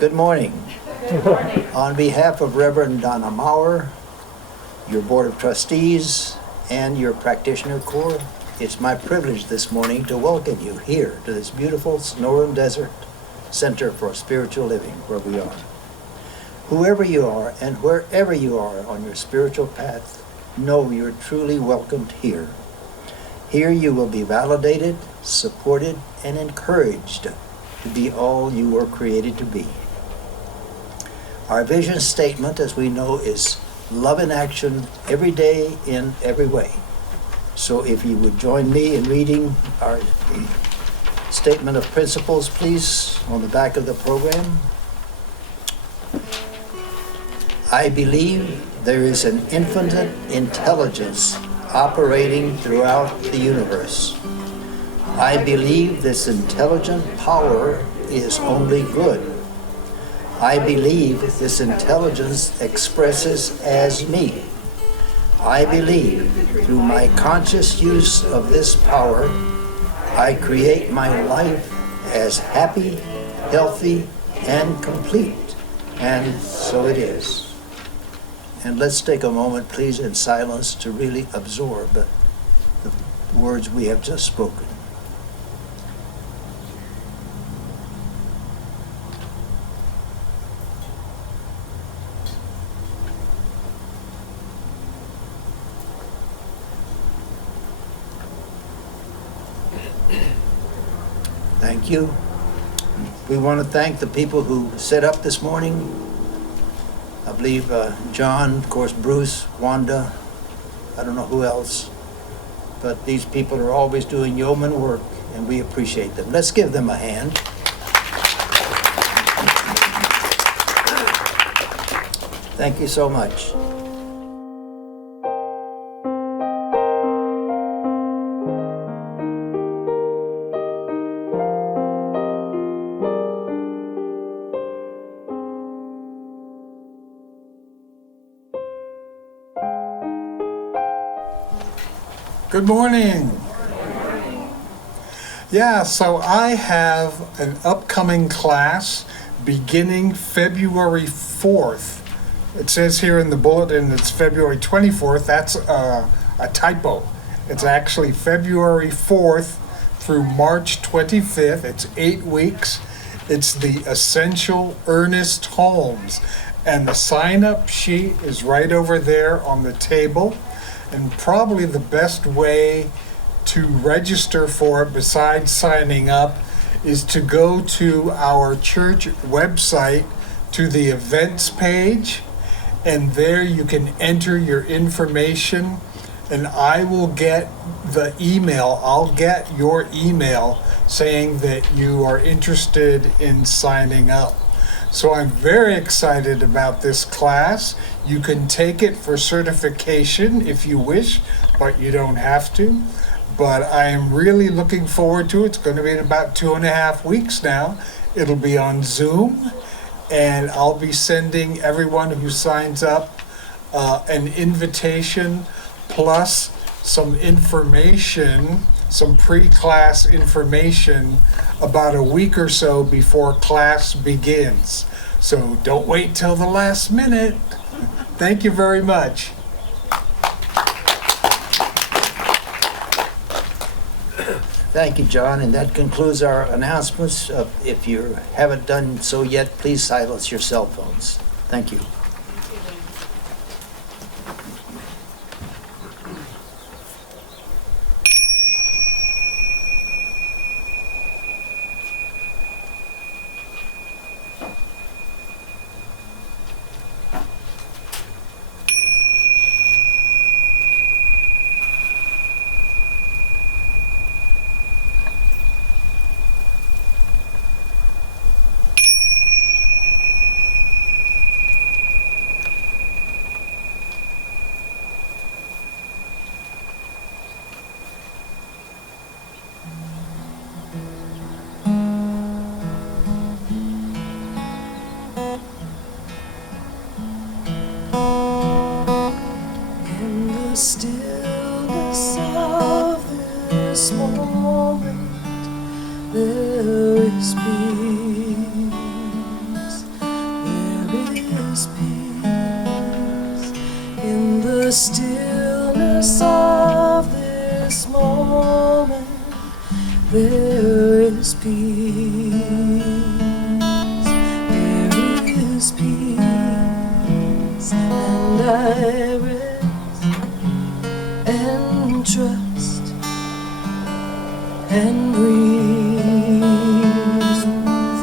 Good morning. Good morning. On behalf of Rev Donna Maurer, your Board of Trustees, and your Practitioner Corps, it's my privilege this morning to welcome you here to this beautiful Sonoran Desert Center for Spiritual Living where we are. Whoever you are and wherever you are on your spiritual path, know you're truly welcomed here. Here you will be validated, supported, and encouraged to be all you were created to be. Our vision statement, as we know, is love in action every day in every way. So if you would join me in reading our statement of principles, please, on the back of the program. I believe there is an infinite intelligence operating throughout the universe. I believe this intelligent power is only good. I believe this intelligence expresses as me. I believe through my conscious use of this power, I create my life as happy, healthy, and complete. And so it is. And let's take a moment, please, in silence to really absorb the words we have just spoken. Thank you. We want to thank the people who set up this morning. I believe John, of course, Bruce, Wanda, I don't know who else, but these people are always doing yeoman work, and we appreciate them. Let's give them a hand. Thank you so much. Good morning. Yeah, so I have an upcoming class beginning February 4th. It says here in the bulletin it's February 24th. That's a typo. It's actually February 4th through March 25th. It's 8 weeks. It's the Essential Earnest Homes. And the sign-up sheet is right over there on the table. And probably the best way to register for it besides signing up is to go to our church website to the events page, and there you can enter your information, and I will get the email. I'll get your email saying that you are interested in signing up. So I'm very excited about this class. You can take it for certification if you wish, but you don't have to. But I am really looking forward to it. It's going to be in about 2.5 weeks now. It'll be on Zoom, and I'll be sending everyone who signs up an invitation plus some information, some pre-class information about a week or so before class begins. So don't wait till the last minute. Thank you very much. Thank you, John, and that concludes our announcements. If you haven't done so yet, please silence your cell phones. Thank you. stillness of this moment, there is peace. trust and breathe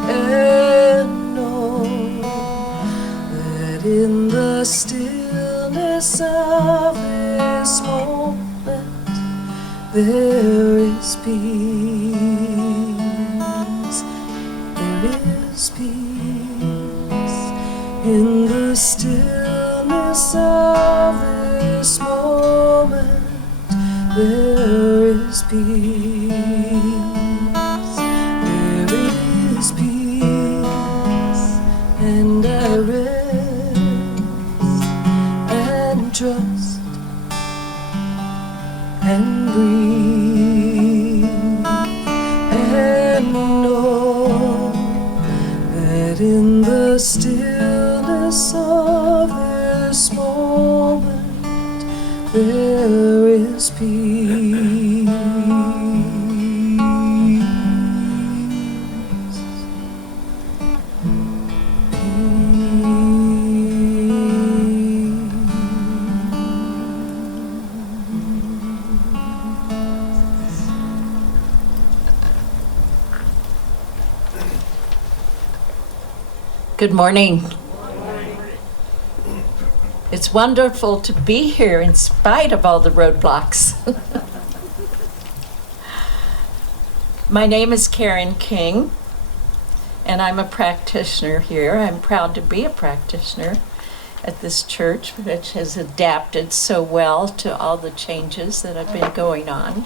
and know that in the stillness of this moment there is peace. There is peace in the stillness of this moment. There is peace. There is peace, and I rest and trust and breathe and know that in the stillness of this moment there is peace. Good morning. It's wonderful to be here in spite of all the roadblocks. My name is Karen King, and I'm a practitioner here. I'm proud to be a practitioner at this church, which has adapted so well to all the changes that have been going on.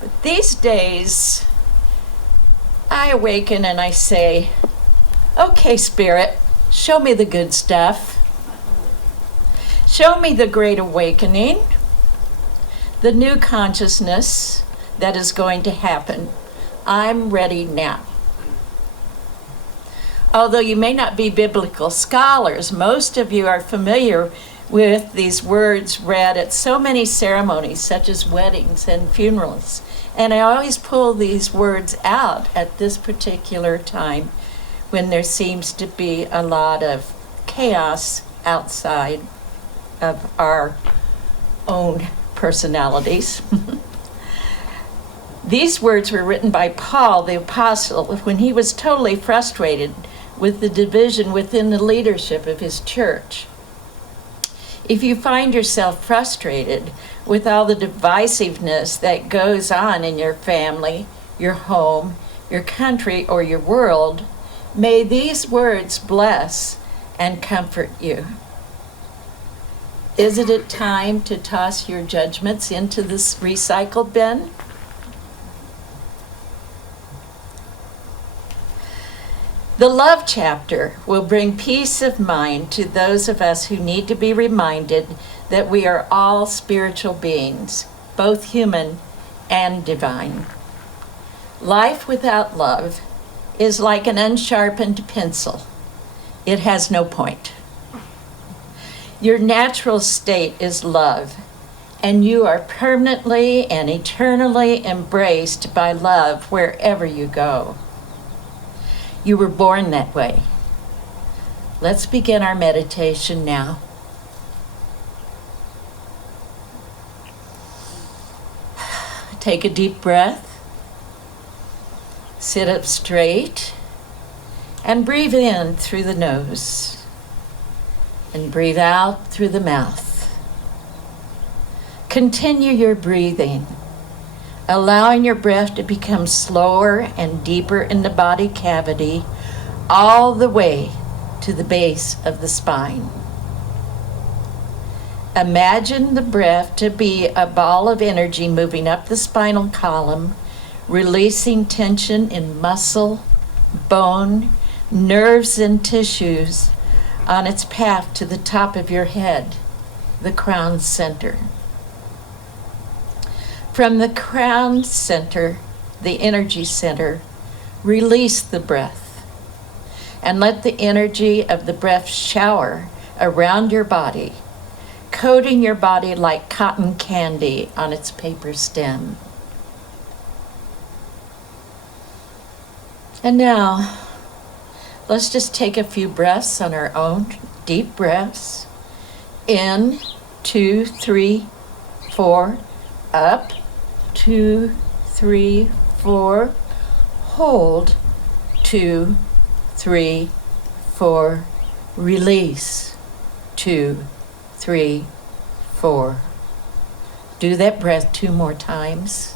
But these days, I awaken and I say, okay, Spirit, show me the good stuff. Show me the great awakening, the new consciousness that is going to happen. I'm ready now. Although you may not be biblical scholars, most of you are familiar with these words read at so many ceremonies, such as weddings and funerals. And I always pull these words out at this particular time when there seems to be a lot of chaos outside of our own personalities. These words were written by Paul the Apostle when he was totally frustrated with the division within the leadership of his church. If you find yourself frustrated with all the divisiveness that goes on in your family, your home, your country, or your world, may these words bless and comfort you. Isn't it time to toss your judgments into this recycle bin? The love chapter will bring peace of mind to those of us who need to be reminded that we are all spiritual beings, both human and divine. Life without love is like an unsharpened pencil. It has no point. Your natural state is love, and you are permanently and eternally embraced by love wherever you go. You were born that way. Let's begin our meditation now. Take a deep breath. Sit up straight and breathe in through the nose and breathe out through the mouth. Continue your breathing, allowing your breath to become slower and deeper in the body cavity, all the way to the base of the spine. Imagine the breath to be a ball of energy moving up the spinal column, releasing tension in muscle, bone, nerves, and tissues on its path to the top of your head, the crown center. From the crown center, the energy center, release the breath and let the energy of the breath shower around your body, coating your body like cotton candy on its paper stem. And now, let's just take a few breaths on our own, deep breaths. In, 2, 3, 4. 4. Up. 2, 3, 4. Hold. 2, 3, 4. Release. 2, 3, 4. Do that breath 2 more times.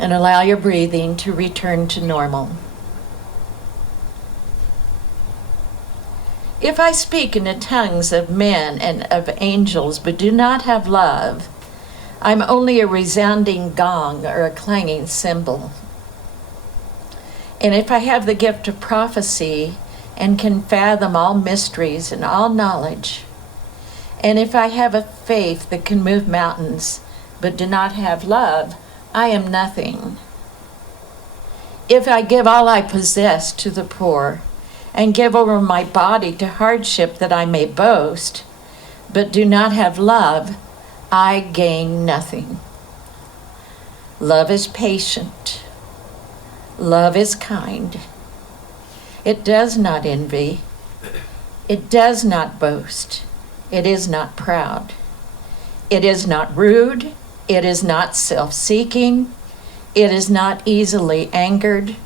And allow your breathing to return to normal. If I speak in the tongues of men and of angels, but do not have love, I'm only a resounding gong or a clanging cymbal. And if I have the gift of prophecy and can fathom all mysteries and all knowledge, and if I have a faith that can move mountains, but do not have love, I am nothing. If I give all I possess to the poor, and give over my body to hardship that I may boast, but do not have love, I gain nothing. Love is patient. Love is kind. It does not envy. It does not boast. It is not proud. It is not rude. It is not self-seeking. It is not easily angered,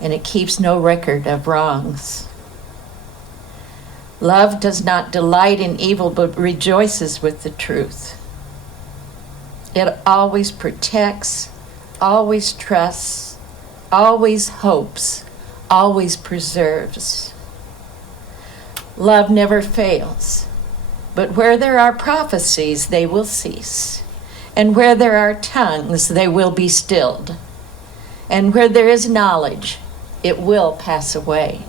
and it keeps no record of wrongs. Love does not delight in evil, but rejoices with the truth. It always protects, always trusts, always hopes, always preserves. Love never fails, but where there are prophecies, they will cease. And where there are tongues, they will be stilled. And where there is knowledge, it will pass away.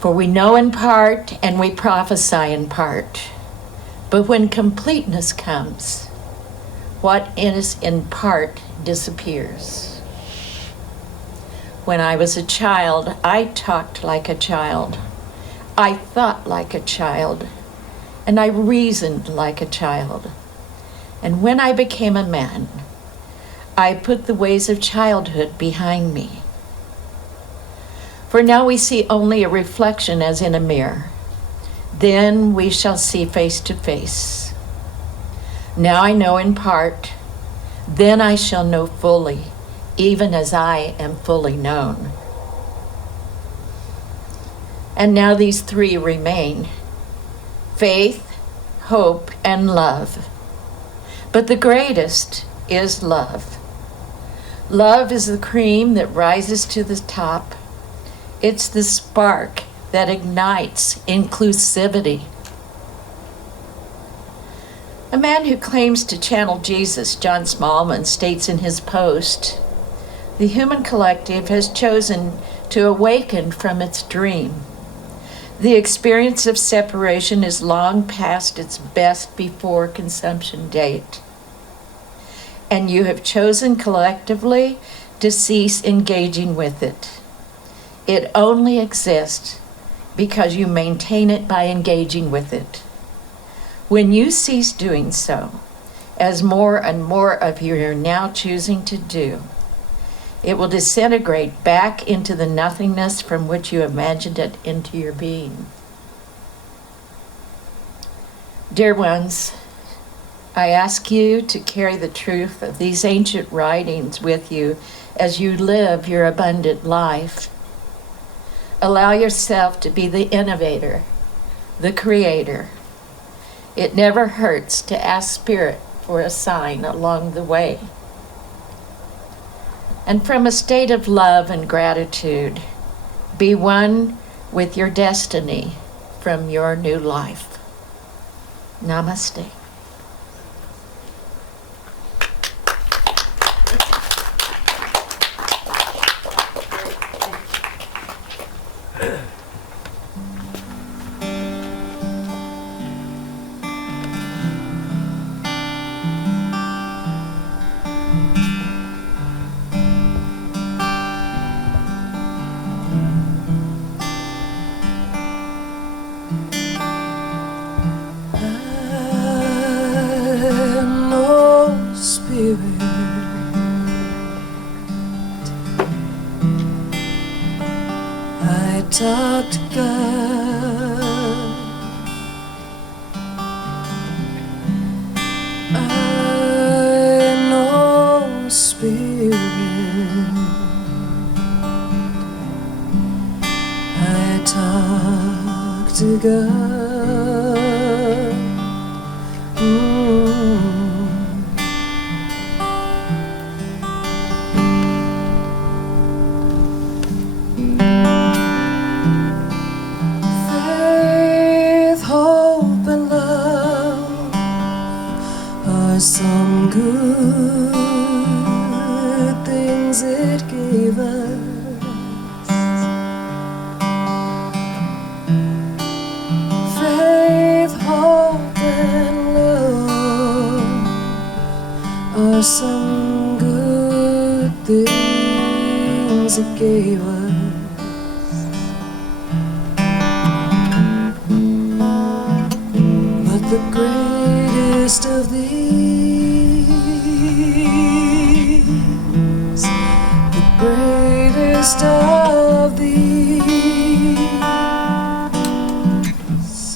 For we know in part and we prophesy in part. But when completeness comes, what is in part disappears. When I was a child, I talked like a child. I thought like a child. And I reasoned like a child. And when I became a man, I put the ways of childhood behind me. For now we see only a reflection as in a mirror. Then we shall see face to face. Now I know in part. Then I shall know fully, even as I am fully known. And now these 3 remain: faith, hope, and love. But the greatest is love. Love is the cream that rises to the top. It's the spark that ignites inclusivity. A man who claims to channel Jesus, John Smallman, states in his post, "The human collective has chosen to awaken from its dream. The experience of separation is long past its best before consumption date. And you have chosen collectively to cease engaging with it. It only exists because you maintain it by engaging with it. When you cease doing so, as more and more of you are now choosing to do, it will disintegrate back into the nothingness from which you imagined it into your being." Dear ones, I ask you to carry the truth of these ancient writings with you as you live your abundant life. Allow yourself to be the innovator, the creator. It never hurts to ask Spirit for a sign along the way. And from a state of love and gratitude, be one with your destiny from your new life. Namaste. I know Spirit, I talk to God. Faith, hope, and love are some good things it gave us. Faith, hope, and love are some good things it gave us. But the greatest of these, the greatest of these,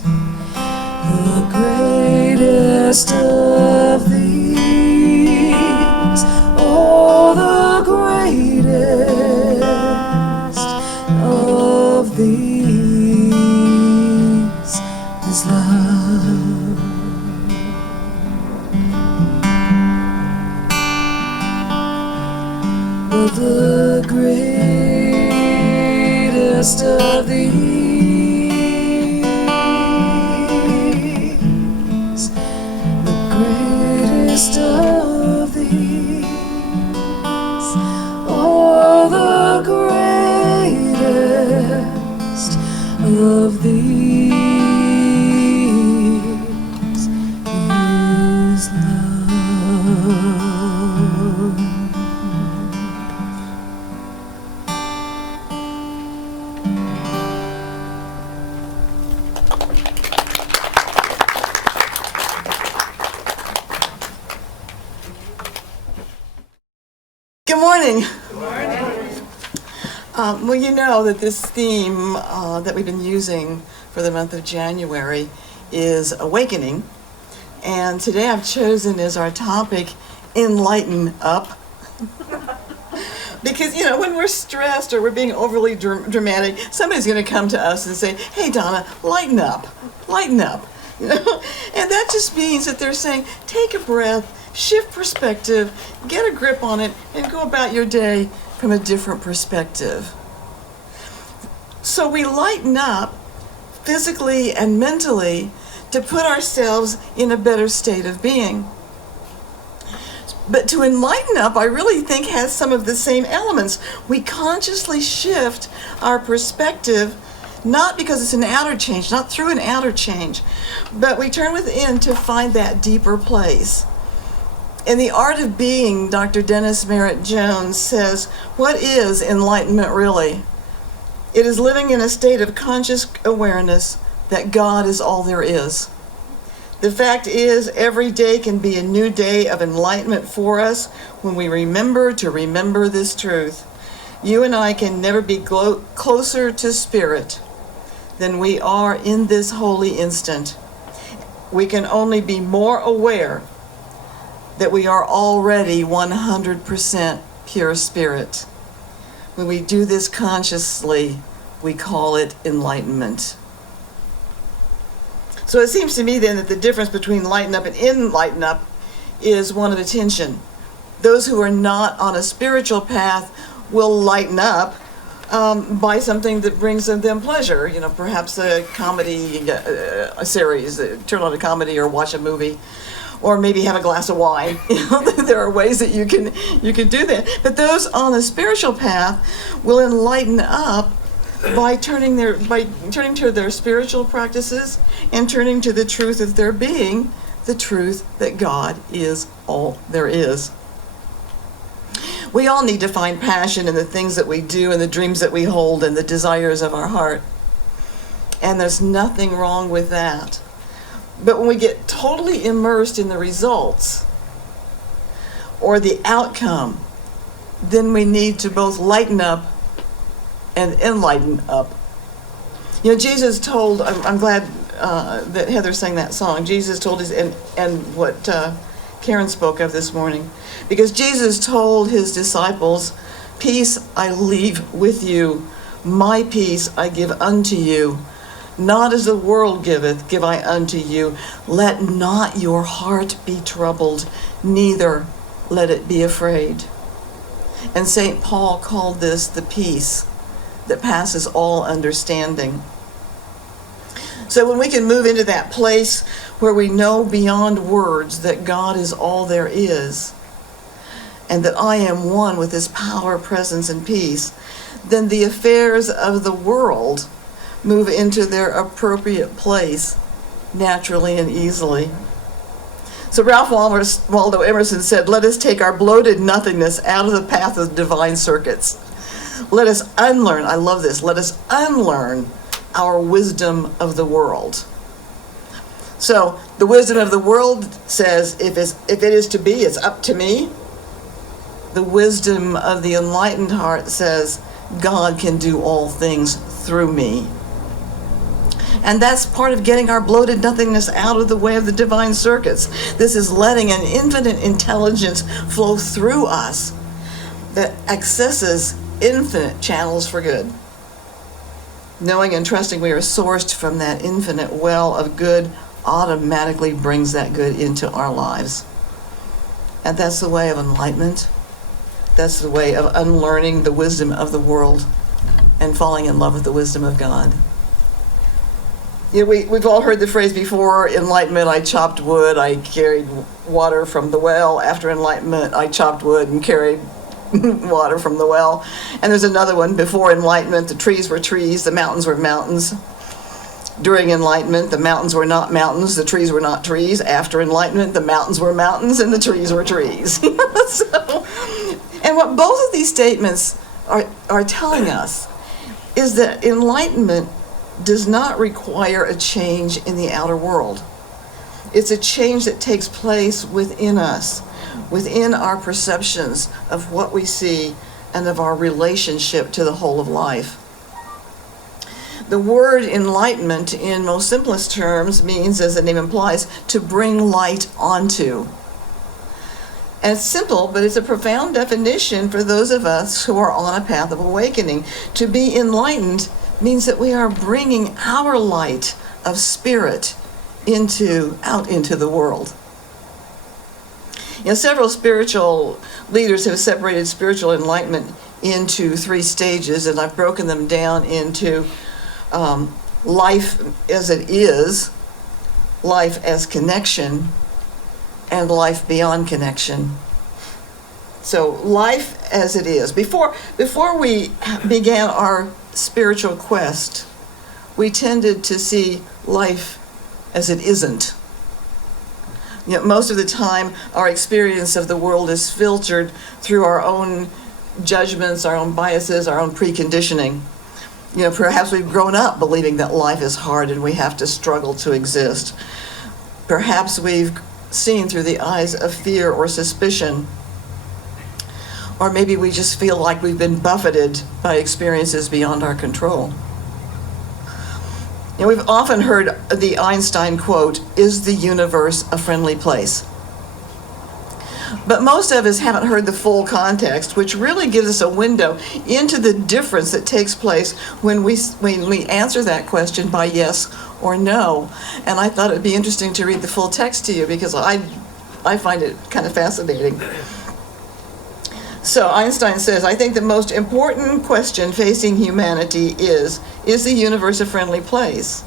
the greatest of these, oh, the greatest of these is love. But the greatest of these, the greatest of these, oh, the greatest of these is love. Good morning. Well, you know that this theme that we've been using for the month of January is awakening. And today I've chosen as our topic, Enlighten Up. Because, you know, when we're stressed or we're being overly dramatic, somebody's going to come to us and say, hey, Donna, lighten up, lighten up. You know? And that just means that they're saying, take a breath, shift perspective, get a grip on it, and go about your day from a different perspective. So we lighten up physically and mentally to put ourselves in a better state of being. But to enlighten up, I really think has some of the same elements. We consciously shift our perspective, not because it's an outer change, not through an outer change, but we turn within to find that deeper place. In The Art of Being, Dr. Dennis Merritt Jones says, what is enlightenment really? It is living in a state of conscious awareness that God is all there is. The fact is, every day can be a new day of enlightenment for us when we remember to remember this truth. You and I can never be closer to Spirit than we are in this holy instant. We can only be more aware that we are already 100% pure Spirit. When we do this consciously, we call it enlightenment. So it seems to me then that the difference between lighten up and enlighten up is one of attention. Those who are not on a spiritual path will lighten up by something that brings them pleasure. You know, perhaps a comedy, a series, turn on a comedy or watch a movie, or maybe have a glass of wine. You know, there are ways that you can do that. But those on the spiritual path will enlighten up by turning to their spiritual practices and turning to the truth of their being, the truth that God is all there is. We all need to find passion in the things that we do and the dreams that we hold and the desires of our heart. And there's nothing wrong with that. But when we get totally immersed in the results or the outcome, then we need to both lighten up and enlighten up. You know, Jesus told, I'm glad that Heather sang that song. Jesus told his, and what Karen spoke of this morning. Because Jesus told his disciples, "Peace I leave with you, my peace I give unto you. Not as the world giveth, give I unto you. Let not your heart be troubled, neither let it be afraid." And St. Paul called this the peace that passes all understanding. So when we can move into that place where we know beyond words that God is all there is, and that I am one with his power, presence, and peace, then the affairs of the world move into their appropriate place naturally and easily. So Ralph Waldo Emerson said, "Let us take our bloated nothingness out of the path of divine circuits. Let us unlearn," I love this, "let us unlearn our wisdom of the world." So the wisdom of the world says, if it is to be, it's up to me. The wisdom of the enlightened heart says, God can do all things through me. And that's part of getting our bloated nothingness out of the way of the divine circuits. This is letting an infinite intelligence flow through us that accesses infinite channels for good. Knowing and trusting we are sourced from that infinite well of good automatically brings that good into our lives. And that's the way of enlightenment. That's the way of unlearning the wisdom of the world and falling in love with the wisdom of God. You know, we've all heard the phrase before, enlightenment, I chopped wood, I carried water from the well. After enlightenment, I chopped wood and carried water from the well. And there's another one, before enlightenment, the trees were trees, the mountains were mountains. During enlightenment, the mountains were not mountains, the trees were not trees. After enlightenment, the mountains were mountains and the trees were trees. And what both of these statements are telling us is that enlightenment does not require a change in the outer world. It's a change that takes place within us, within our perceptions of what we see and of our relationship to the whole of life. The word enlightenment, in most simplest terms, means, as the name implies, to bring light onto. And it's simple, but it's a profound definition for those of us who are on a path of awakening. To be enlightened means that we are bringing our light of spirit out into the world. You know, several spiritual leaders have separated spiritual enlightenment into 3 stages, and I've broken them down into life as it is, life as connection, and life beyond connection. So life as it is. Before we began our spiritual quest, we tended to see life as it isn't. You know, most of the time, our experience of the world is filtered through our own judgments, our own biases, our own preconditioning. You know, perhaps we've grown up believing that life is hard and we have to struggle to exist. Perhaps we've seen through the eyes of fear or suspicion. Or maybe we just feel like we've been buffeted by experiences beyond our control. You know, we've often heard the Einstein quote, "Is the universe a friendly place?" But most of us haven't heard the full context, which really gives us a window into the difference that takes place when we answer that question by yes or no. And I thought it'd be interesting to read the full text to you because I find it kind of fascinating. So Einstein says, "I think the most important question facing humanity is the universe a friendly place?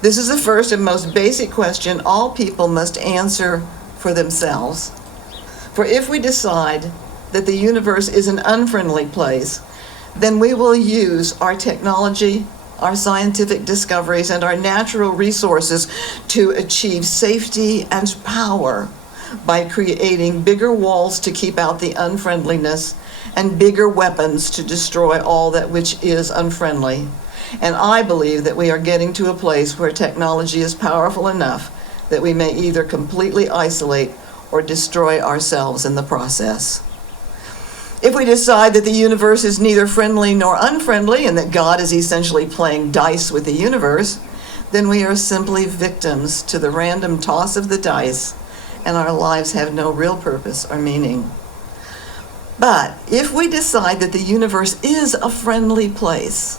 This is the first and most basic question all people must answer for themselves. For if we decide that the universe is an unfriendly place, then we will use our technology, our scientific discoveries, and our natural resources to achieve safety and power by creating bigger walls to keep out the unfriendliness and bigger weapons to destroy all that which is unfriendly. And I believe that we are getting to a place where technology is powerful enough that we may either completely isolate or destroy ourselves in the process. If we decide that the universe is neither friendly nor unfriendly and that God is essentially playing dice with the universe, then we are simply victims to the random toss of the dice and our lives have no real purpose or meaning. But if we decide that the universe is a friendly place,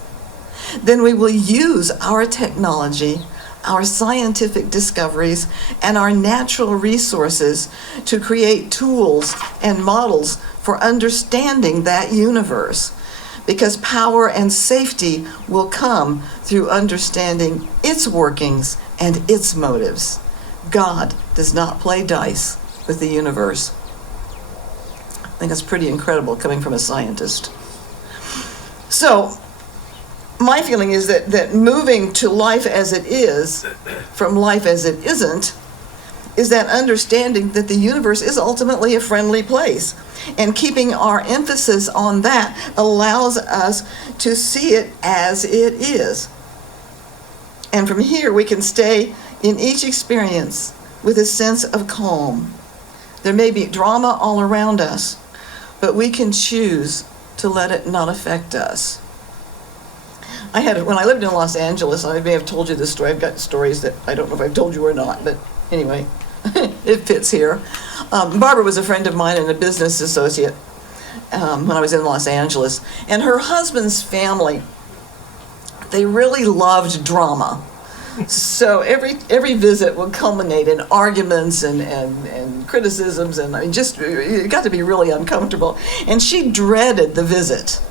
then we will use our technology, our scientific discoveries, and our natural resources to create tools and models for understanding that universe, because power and safety will come through understanding its workings and its motives. God does not play dice with the universe. I think that's pretty incredible coming from a scientist. So, my feeling is that moving to life as it is, from life as it isn't, is that understanding that the universe is ultimately a friendly place. And keeping our emphasis on that allows us to see it as it is. And from here, we can stay in each experience with a sense of calm. There may be drama all around us, but we can choose to let it not affect us. When I lived in Los Angeles, I may have told you this story. I've got stories that I don't know if I've told you or not, but anyway, it fits here. Barbara was a friend of mine and a business associate when I was in Los Angeles. And her husband's family, they really loved drama. So every visit would culminate in arguments and criticisms, and I mean, just it got to be really uncomfortable. And she dreaded the visit.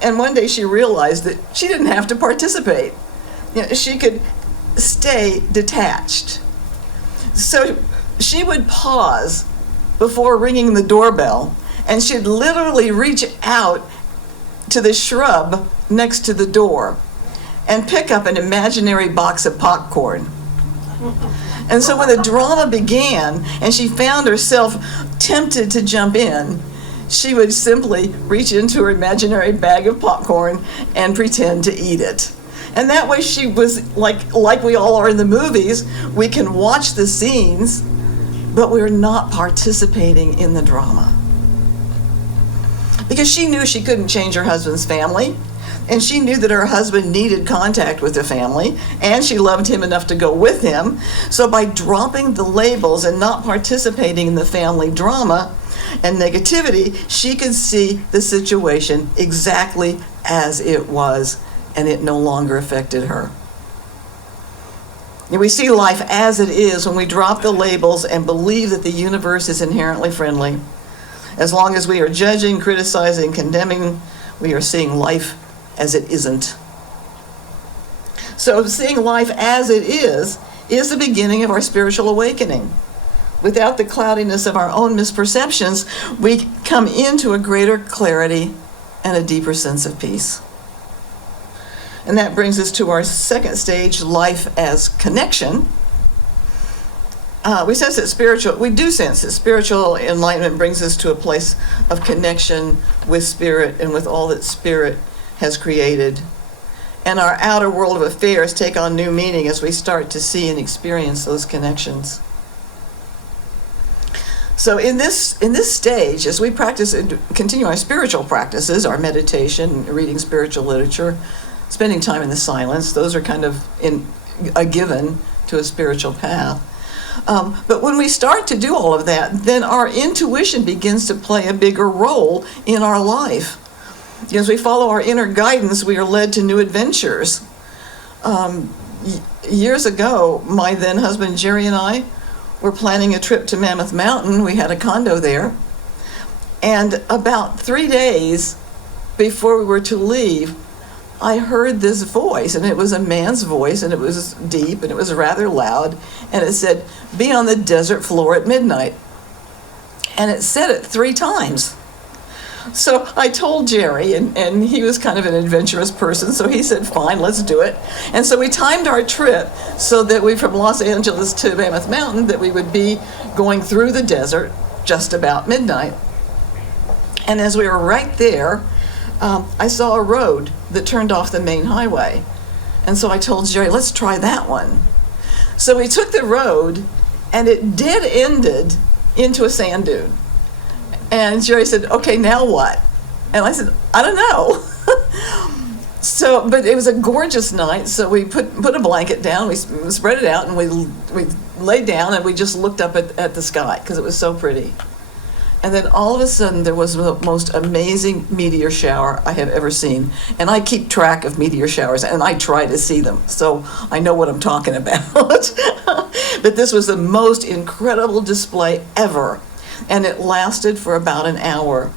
And one day she realized that she didn't have to participate. She could stay detached. So she would pause before ringing the doorbell, and she'd literally reach out to the shrub next to the door and pick up an imaginary box of popcorn. And so when the drama began and she found herself tempted to jump in, she would simply reach into her imaginary bag of popcorn and pretend to eat it. And that way she was like we all are in the movies, we can watch the scenes, but we're not participating in the drama. Because she knew she couldn't change her husband's family, and she knew that her husband needed contact with the family, and she loved him enough to go with him. So by dropping the labels and not participating in the family drama and negativity, she could see the situation exactly as it was, and it no longer affected her. And we see life as it is when we drop the labels and believe that the universe is inherently friendly. As long as we are judging, criticizing, condemning, we are seeing life as it isn't. So seeing life as it is the beginning of our spiritual awakening. Without the cloudiness of our own misperceptions, we come into a greater clarity and a deeper sense of peace. And that brings us to our second stage, life as connection. We do sense that spiritual enlightenment brings us to a place of connection with spirit and with all that spirit has created. And our outer world of affairs take on new meaning as we start to see and experience those connections. So in this stage, as we practice and continue our spiritual practices, our meditation, reading spiritual literature, spending time in the silence, those are kind of a given to a spiritual path. But when we start to do all of that, then our intuition begins to play a bigger role in our life. As we follow our inner guidance, we are led to new adventures. Years ago, my then husband Jerry and I were planning a trip to Mammoth Mountain. We had a condo there. And about 3 days before we were to leave, I heard this voice, and it was a man's voice, and it was deep, and it was rather loud, and it said, "Be on the desert floor at midnight." And it said it 3 times. So I told Jerry, and he was kind of an adventurous person, so he said, fine, let's do it. And so we timed our trip so that from Los Angeles to Mammoth Mountain, that we would be going through the desert just about midnight. And as we were right there, I saw a road that turned off the main highway. And so I told Jerry, let's try that one. So we took the road, and it dead-ended into a sand dune. And Jerry said, okay, now what? And I said, I don't know. But it was a gorgeous night, so we put a blanket down, we spread it out, and we laid down and we just looked up at the sky because it was so pretty. And then all of a sudden, there was the most amazing meteor shower I have ever seen. And I keep track of meteor showers, and I try to see them, so I know what I'm talking about. But this was the most incredible display ever, and it lasted for about an hour.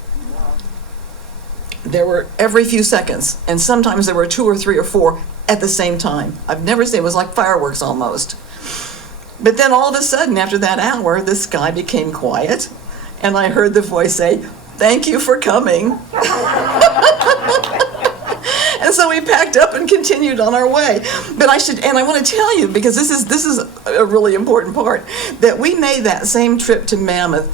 There were every few seconds, and sometimes there were 2 or 3 or 4 at the same time. I've never seen it. It was like fireworks almost. But then all of a sudden, after that hour, the sky became quiet. And I heard the voice say, "Thank you for coming." And so we packed up and continued on our way. But I want to tell you, because this is a really important part, that we made that same trip to Mammoth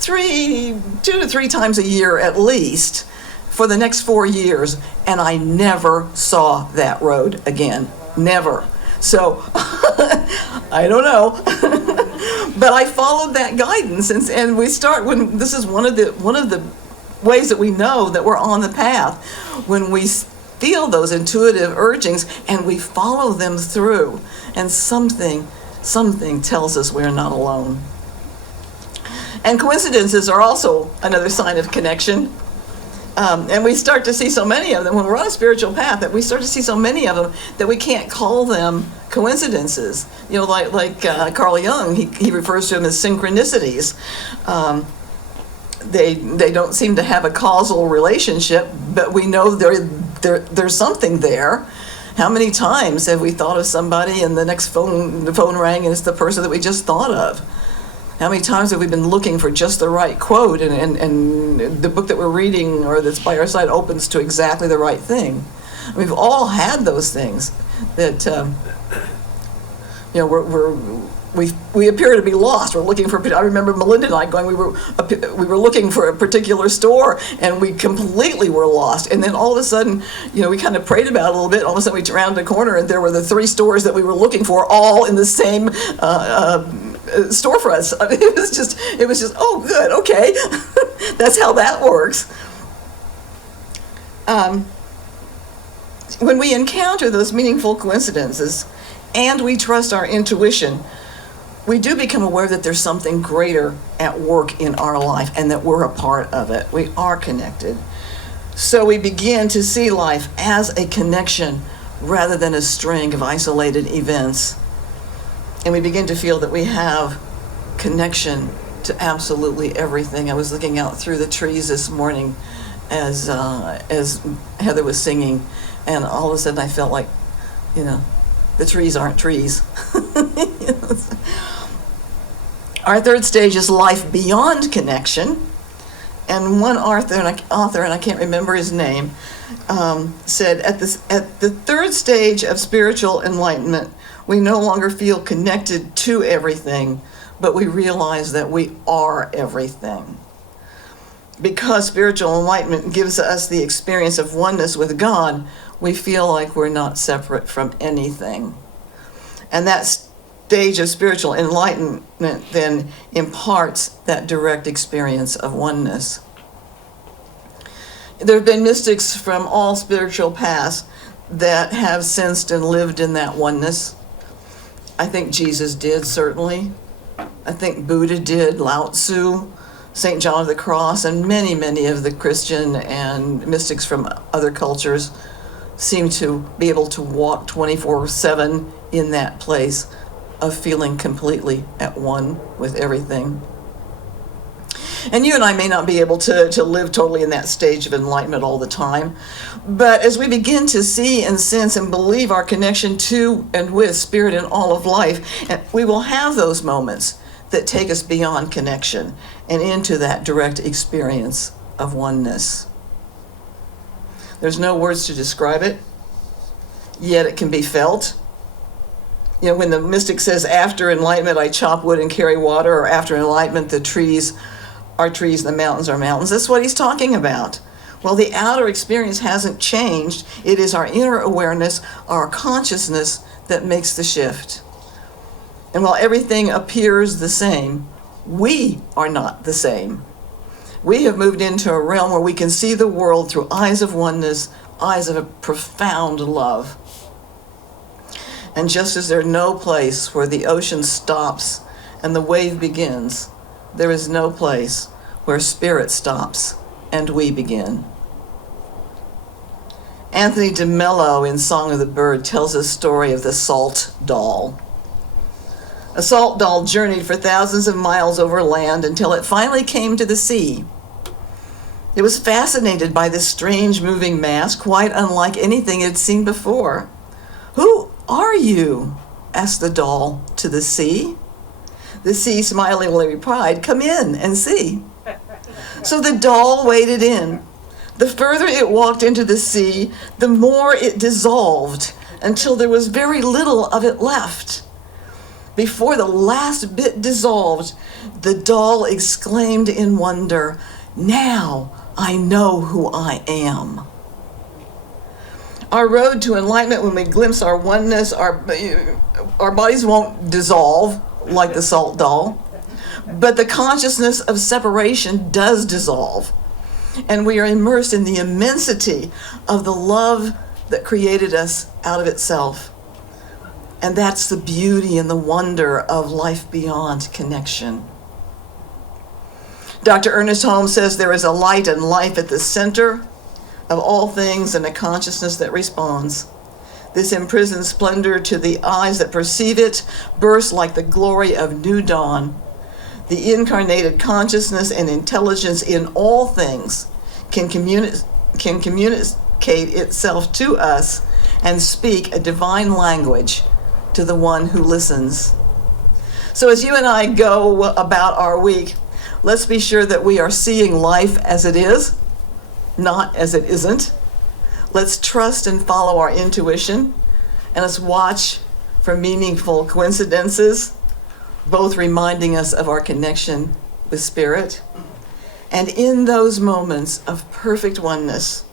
2 to 3 times a year at least for the next 4 years, and I never saw that road again. Never. So, I don't know. But I followed that guidance, and this is one of the ways that we know that we're on the path, when we feel those intuitive urgings and we follow them through, and something tells us we're not alone. And coincidences are also another sign of connection. And we start to see so many of them when we're on a spiritual path, that we start to see so many of them that we can't call them coincidences. You know, like Carl Jung, he refers to them as synchronicities. They don't seem to have a causal relationship, but we know there's something there. How many times have we thought of somebody and the phone rang and it's the person that we just thought of? How many times have we been looking for just the right quote, and the book that we're reading or that's by our side opens to exactly the right thing? We've all had those things that, we appear to be lost. We're looking for. I remember Melinda and I going. We were looking for a particular store, and we completely were lost. And then all of a sudden, we kind of prayed about it a little bit. All of a sudden, we turned around the corner, and there were the 3 stores that we were looking for, all in the same storefronts. I mean, it was just, oh, good, okay. That's how that works. When we encounter those meaningful coincidences and we trust our intuition, we do become aware that there's something greater at work in our life and that we're a part of it. We are connected. So we begin to see life as a connection rather than a string of isolated events. And we begin to feel that we have connection to absolutely everything. I was looking out through the trees this morning as Heather was singing, and all of a sudden I felt like, the trees aren't trees. Our third stage is life beyond connection. And one author, and I can't remember his name, said, at the third stage of spiritual enlightenment, we no longer feel connected to everything, but we realize that we are everything. Because spiritual enlightenment gives us the experience of oneness with God, we feel like we're not separate from anything. And that stage of spiritual enlightenment then imparts that direct experience of oneness. There have been mystics from all spiritual paths that have sensed and lived in that oneness. I think Jesus did, certainly. I think Buddha did, Lao Tzu, St. John of the Cross, and many, many of the Christian and mystics from other cultures seem to be able to walk 24/7 in that place of feeling completely at one with everything. And you and I may not be able to live totally in that stage of enlightenment all the time, but as we begin to see and sense and believe our connection to and with Spirit in all of life, we will have those moments that take us beyond connection and into that direct experience of oneness. There's no words to describe it, yet it can be felt. When the mystic says, after enlightenment I chop wood and carry water, or after enlightenment the trees are trees, the mountains are mountains, that's what he's talking about. Well, the outer experience hasn't changed. It is our inner awareness, our consciousness, that makes the shift. And while everything appears the same, we are not the same. We have moved into a realm where we can see the world through eyes of oneness, eyes of a profound love. And just as there's no place where the ocean stops and the wave begins, there is no place where spirit stops and we begin. Anthony DeMello in Song of the Bird tells a story of the salt doll. A salt doll journeyed for thousands of miles over land until it finally came to the sea. It was fascinated by this strange moving mass, quite unlike anything it had seen before. "Who are you?" asked the doll to the sea. The sea smilingly replied, "Come in and see." So the doll waded in. The further it walked into the sea, the more it dissolved until there was very little of it left. Before the last bit dissolved, the doll exclaimed in wonder, "Now I know who I am." Our road to enlightenment, when we glimpse our oneness, our bodies won't dissolve like the salt doll, but the consciousness of separation does dissolve. And we are immersed in the immensity of the love that created us out of itself. And that's the beauty and the wonder of life beyond connection. Dr. Ernest Holmes says there is a light and life at the center of all things and a consciousness that responds. This imprisoned splendor to the eyes that perceive it bursts like the glory of new dawn. The incarnated consciousness and intelligence in all things can communicate itself to us and speak a divine language to the one who listens. So as you and I go about our week, let's be sure that we are seeing life as it is, not as it isn't. Let's trust and follow our intuition, and let's watch for meaningful coincidences, both reminding us of our connection with Spirit. And in those moments of perfect oneness,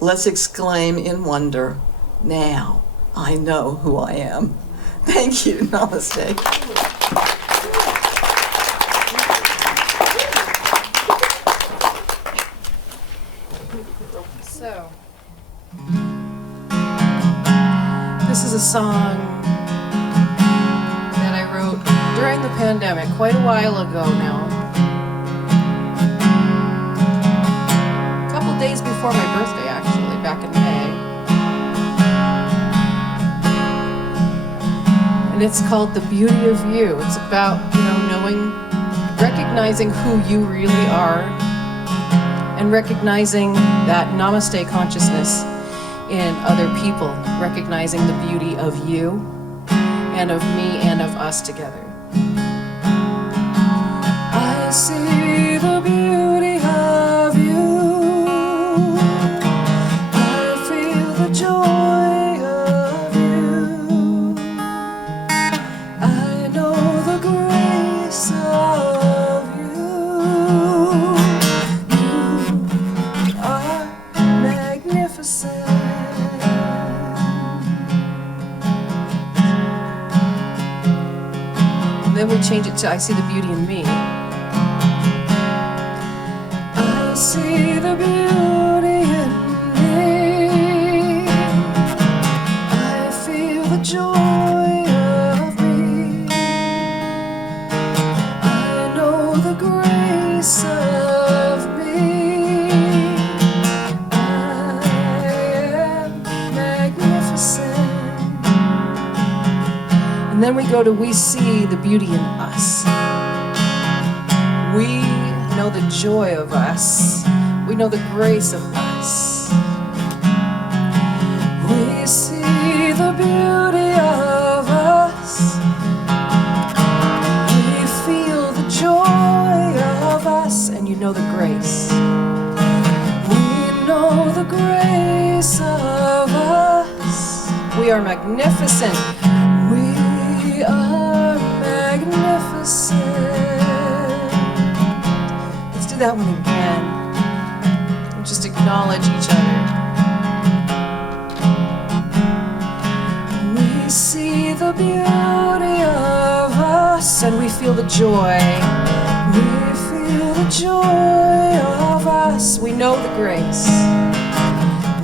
let's exclaim in wonder, "Now I know who I am." Thank you. Namaste. So, this is a song that I wrote during the pandemic, quite a while ago now. A couple days before my birthday, actually, back in May. And it's called The Beauty of You. It's about, knowing, recognizing who you really are, and recognizing that namaste consciousness in other people, recognizing the beauty of you and of me and of us together. I see the beauty of you. I feel the joy of you. I know the grace of you. You are magnificent. And then we change it to I see the beauty in me. I see the beauty in me. I feel the joy of me. I know the grace of me. I am magnificent. And then we go to we see the beauty in us. We know the joy of us. We know the grace of us. We see the beauty of us. We feel the joy of us. And you know the grace. We know the grace of us. We are magnificent. We are magnificent. Let's do that one again. And just acknowledge each other. We see the beauty of us. And we feel the joy. We feel the joy of us. We know the grace.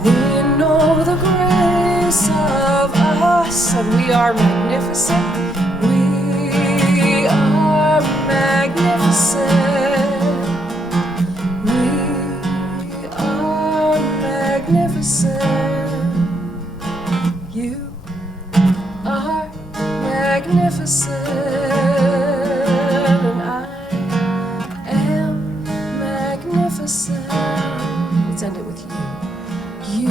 We know the grace of us. said, we are magnificent. We are magnificent. We are magnificent. You are magnificent. And I am magnificent. Let's end it with you. You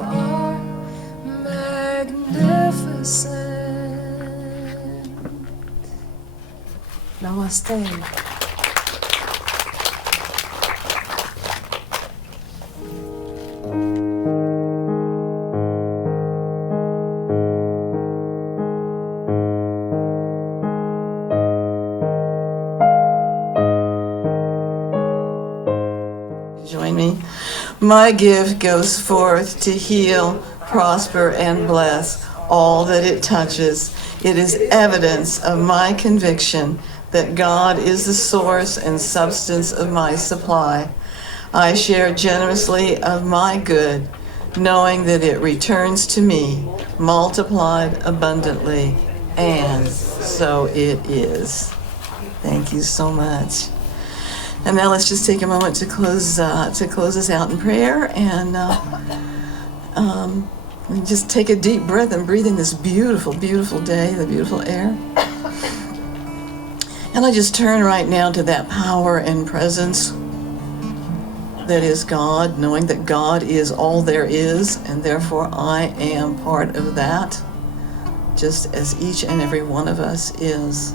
are magnificent. Namaste. Join me. My gift goes forth to heal, prosper, and bless all that it touches. It is evidence of my conviction that God is the source and substance of my supply. I share generously of my good, knowing that it returns to me, multiplied abundantly, and so it is. Thank you so much. And now let's just take a moment to close us out in prayer, and just take a deep breath and breathe in this beautiful, beautiful day, the beautiful air. And I just turn right now to that power and presence that is God, knowing that God is all there is, and therefore I am part of that, just as each and every one of us is.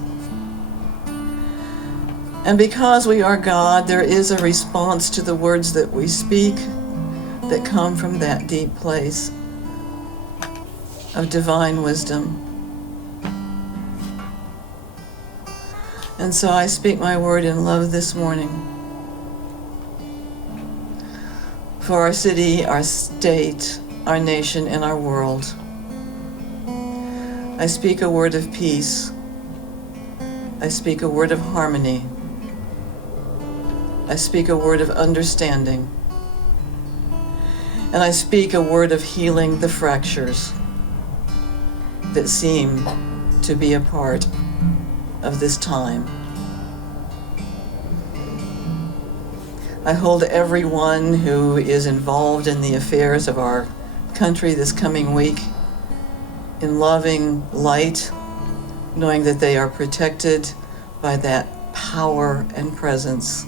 And because we are God, there is a response to the words that we speak that come from that deep place of divine wisdom. And so I speak my word in love this morning for our city, our state, our nation, and our world. I speak a word of peace. I speak a word of harmony. I speak a word of understanding. And I speak a word of healing the fractures that seem to be a part of this time. I hold everyone who is involved in the affairs of our country this coming week in loving light, knowing that they are protected by that power and presence.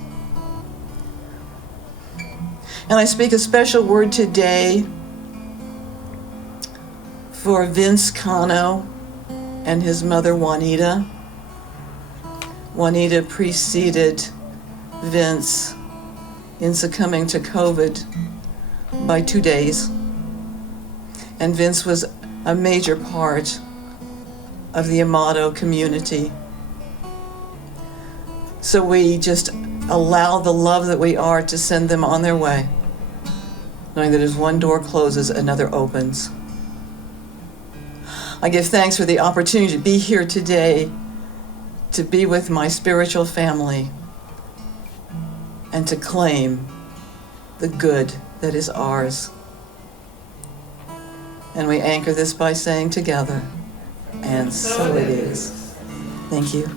And I speak a special word today for Vince Cano and his mother Juanita. Juanita preceded Vince in succumbing to COVID by 2 days. And Vince was a major part of the Amado community. So we just allow the love that we are to send them on their way, knowing that as one door closes, another opens. I give thanks for the opportunity to be here today, to be with my spiritual family, and to claim the good that is ours. And we anchor this by saying together, and so it is. Thank you.